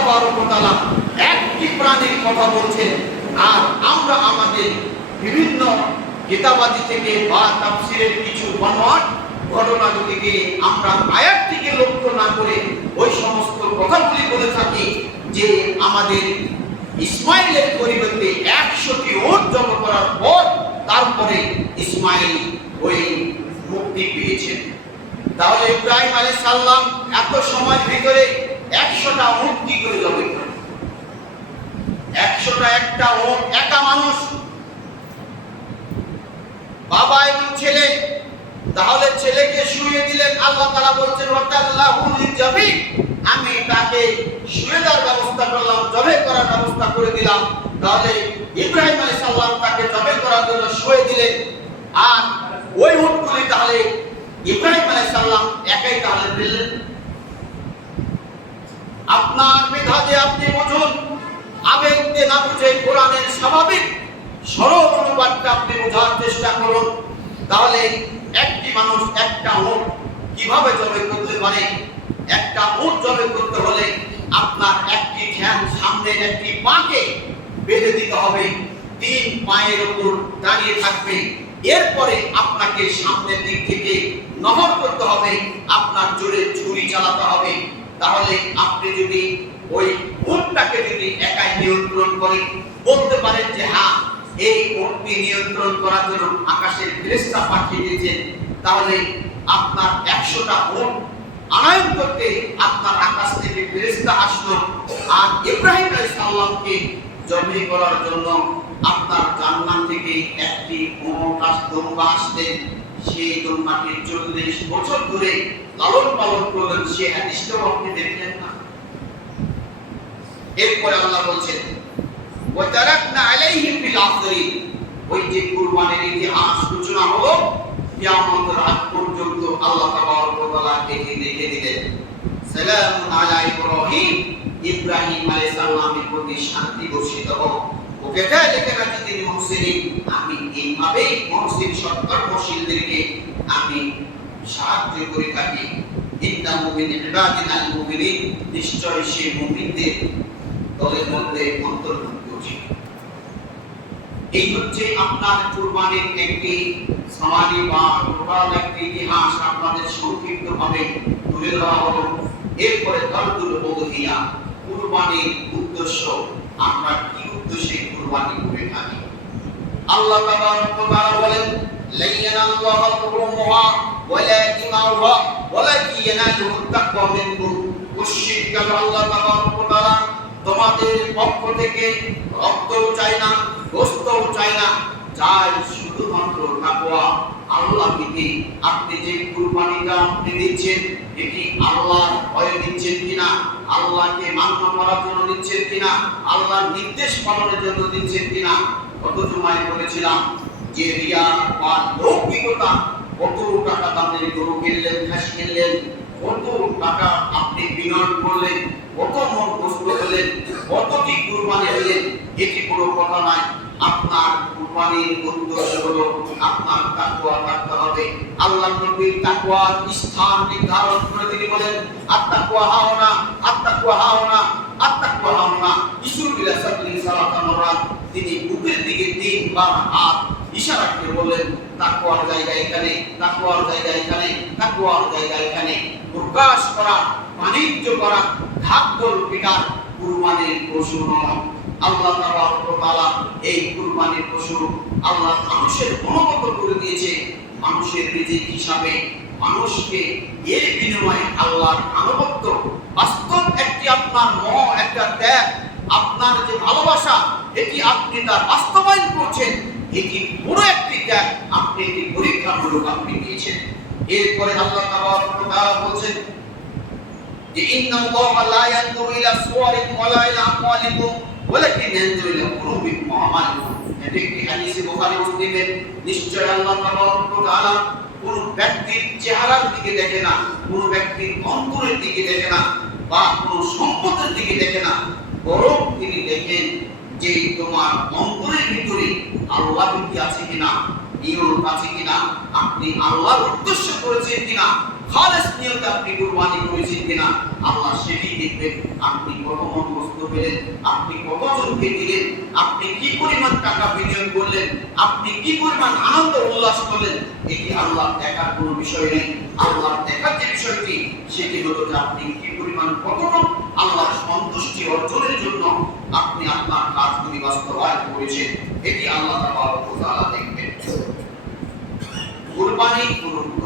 তাবারক ওয়া তাআলা একটি প্রাণীর কথা বলছেন, আর আমরা আমাদের বিভিন্ন কিতাবাদি থেকে বা তাফসীরের কিছু বর্ণনা ঘটনাগুলিকে আমরা আয়াতটিকে লক্ষ্য না করে ওই সমস্ত কথাগুলি বলে থাকি যে আমাদের ইসমাইলের পরিবর্তে 100টি উট জমা করার পর তারপরে ইসমাইল ওই মুক্তি পেয়েছেন। তাহলে ইব্রাহিম আলাইহিস সালাম এত সময়ের ভিতরে 100টা উট কি করে জবাই করলেন? 100টা একটা উট, একা মানুষ, বাবা এবং ছেলে। তাহলে ছেলেকে শুয়ে দিলেন, আল্লাহ তাআলা বলছেন ওয়াতাল্লাহু লিজাবি, আমি তাকে শুয়ে দেওয়ার ব্যবস্থা করলাম, জবাই করার ব্যবস্থা করে দিলাম। তাহলে ইব্রাহিম আলাইহিস সালাম তাকে জবাই করার জন্য শুয়ে দিলেন, আর ওই উটগুলি তাহলে ইব্রাহিম আলাইহিস সালাম একাই তাহলে ফেললেন। আপনার মেধা দিয়ে আপনি বুঝুন, আবেগ দিয়ে না বুঝে কোরআনের স্বাভাবিক সরল অনুবাদটা আপনি বোঝার চেষ্টা করুন। তাহলে একটি মানুষ একটা উট কিভাবে জবাই করতে পারে? একটা উট জবাই করতে হলে আপনার একটি ঠ্যাং সামনের একটি পাকে বেঁধে দিতে হবে, 3 পায়ের উপর দাঁড়িয়ে থাকবে। এরপরে আপনাকে সামনের দিক থেকে নহর করতে হবে, আপনার জোরে ছুরি চালাতে হবে। তাহলে আপনি যদি ওই উটটাকে যদি একাই নিয়ন্ত্রণ করে বলতে পারেন যে হ্যাঁ, এই উটকে নিয়ন্ত্রণ করার জন্য আকাশের ফেরেশতা পাঠিয়ে দিয়েছেন, তাহলে আপনার 100টা উট আনয়ন করতে আপনার আকাশ থেকে ফেরেশতা আসলো, আর ইব্রাহিম আলাইহিস সালামকে জবাই করার জন্য আপনার জান্নাত থেকে একটি দম্বা আসলেন। সেই দম্বাকে 40 বছর ধরে লালন পালন করলেন। সে হাদিসটাও আপনি দেখলেন না? এরপরে আল্লাহ বলছেন ওয়াতারাকনা আলাইহিম ফিল আখিরিন, ওই যে কুরবানির ইতিহাস সূচনা হলো কিয়ামতের আগ পর্যন্ত আল্লাহ তাবারক ওয়া তাআলা এটি লিখে দিলেন। সালামুন আলা ইব্রাহিম, ইব্রাহিম আলাইহিস সালামের প্রতি শান্তি বর্ষিত হোক। ওয়াকাযালিকা নাজিদিল মুহসিনিন, আমি এইভাবে মুহসিন সৎকর্মশীলদেরকে আমি সাহায্য করে থাকি। ইন্নাহু মিন ইবাদিনাল মুমিনিন, নিশ্চয় সে মুমিনদের দলের মধ্যে অন্তর্ভুক্ত ছিল। এই হচ্ছে আপনার কুরবানির একটি সামারি বা টোটাল একটি ইতিহাস আপনাদের সংক্ষিপ্তভাবে তুলে ধরা হলো। এরপরে দারুল উদহিয়া, কুরবানির উদ্দেশ্য, আমরা কি উদ্দেশ্যে কুরবানি করে থাকি? আল্লাহ তাবারক ওয়া তাআলা বলেন লাইয়ানাল্লাহু রুমুহা ওয়ালা দিমাউহা ওয়ালাকিন ইয়ানালুহু তাকওয়া মিনকুম। মুশরিকরা আল্লাহ তাবারক ওয়া তাআলা তোমাদের পক্ষ থেকে রক্তও চাই না, গোশতও চাই না, চাই শুধুমাত্র তাকওয়া। আল্লাহ থেকে আপনি যে কুরবানিটা আপনি দিচ্ছেন, এটি আল্লাহর ভয়ে দিচ্ছেন কিনা, আল্লাহকে মান্য করার জন্য দিচ্ছেন কিনা, আল্লাহর নির্দেশ পালনের জন্য দিচ্ছেন কিনা। কত সময় বলেছিলাম যে রিয়া বা লৌকিকতা, কত টাকা দামের গরু কিনলেন, খাস কিনলেন, কত টাকা আপনি বিনিয়োগ করলেন, কত মন কষ্ট হলেন, কতটি কুরবানি হলেন, এটি কোনো কথা নয়। আপনার কুরবানির উদ্দেশ্য হলো আপনার তাকওয়া থাকতে হবে। আল্লাহ নবীর তাকওয়ার স্থান নির্ধারণ করে তিনি বলেন আত-তাকওয়া হাওনা, আত-তাকওয়া হাওনা, আত-তাকওয়া হাওনা। ইসুর বিলা সাল্লি সালাতান মাররাত, তিনি বুকের দিকে 3 বার হাত ইশারা করে বলেন তাকওয়ার জায়গা এখানে, তাকওয়ার জায়গা এখানে, তাকওয়ার জায়গা এখানে। প্রকাশ করা, বাণিজ্য করা, ঢাকঢোল পিটার কুরবানির পশু নয়। আল্লাহ তাবারক ওয়া তাআলা এই কুরবানির পশু আল্লাহ মানুষের অনুগত করে দিয়েছে, মানুষের রিজিক হিসাবে মানুষকে এর বিনিময়ে আল্লাহর আনুগত্য, বাস্তব একটি আপনার মোহ, একটা ত্যাগ, আপনার যে ভালোবাসা, এটি আপনি তার বাস্তবায়ন করছেন, এটি পুরো একটি ত্যাগ, আপনি এটি পরীক্ষামূলক আপনি দিয়েছেন। এরপরে আল্লাহ তাবারক ওয়া তাআলা বলেন যে ইন্নাল্লাহা লা ইয়ানজুরু ইলা সুওয়ারিকুম ওয়া লা ইলা আমওয়ালিকুম ওয়ালাকিন ইয়ানজুরু ইলা কুলুবিকুম ওয়া আমালিকুম। এটি একটি হাদিসে বুখারী মুসলিমের। নিশ্চয় আল্লাহ তাবারক ওয়া তাআলা কোন ব্যক্তির চেহারার দিকে দেখে না, কোন ব্যক্তির অন্তরের দিকে দেখে না, বা কোন সম্পদের দিকে দেখে না, বরং তিনি দেখেন যে তোমার অন্তরের ভিতরে আল্লাহ কি আছে কিনা, নিয়ত আছে কিনা, আপনি আল্লাহর উদ্দেশ্য করেছেন কিনা, খালেস নিয়তে আপনি কুরবানি করেছেন কিনা আল্লাহ সেটি দেখবেন। আপনি কত মন কষ্ট পেলেন, আপনি কতজনকে দিলেন, আপনি কি পরিমাণ টাকা বিনিয়োগ করলেন, আপনি কি পরিমাণ আনন্দ উল্লাস করলেন, এটি আল্লাহ দেখার কোনো বিষয় নেই। আল্লাহ দেখার যে বিষয়টি সেটি হলো যে আপনি কি পরিমাণ কতটুকু আল্লাহর সন্তুষ্টি অর্জনের জন্য আপনি আপনার কাজগুলি বাস্তবায়ন করেছেন, এটি আল্লাহ তাবারক ওয়া তাআলা দেখবেন। কুরবানি গুরুত্ব,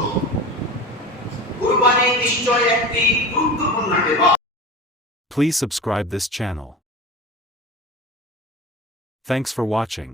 কুরবানি নিশ্চয় একটি গুরুত্বপূর্ণ ইবাদত। Please subscribe this channel. Thanks for watching.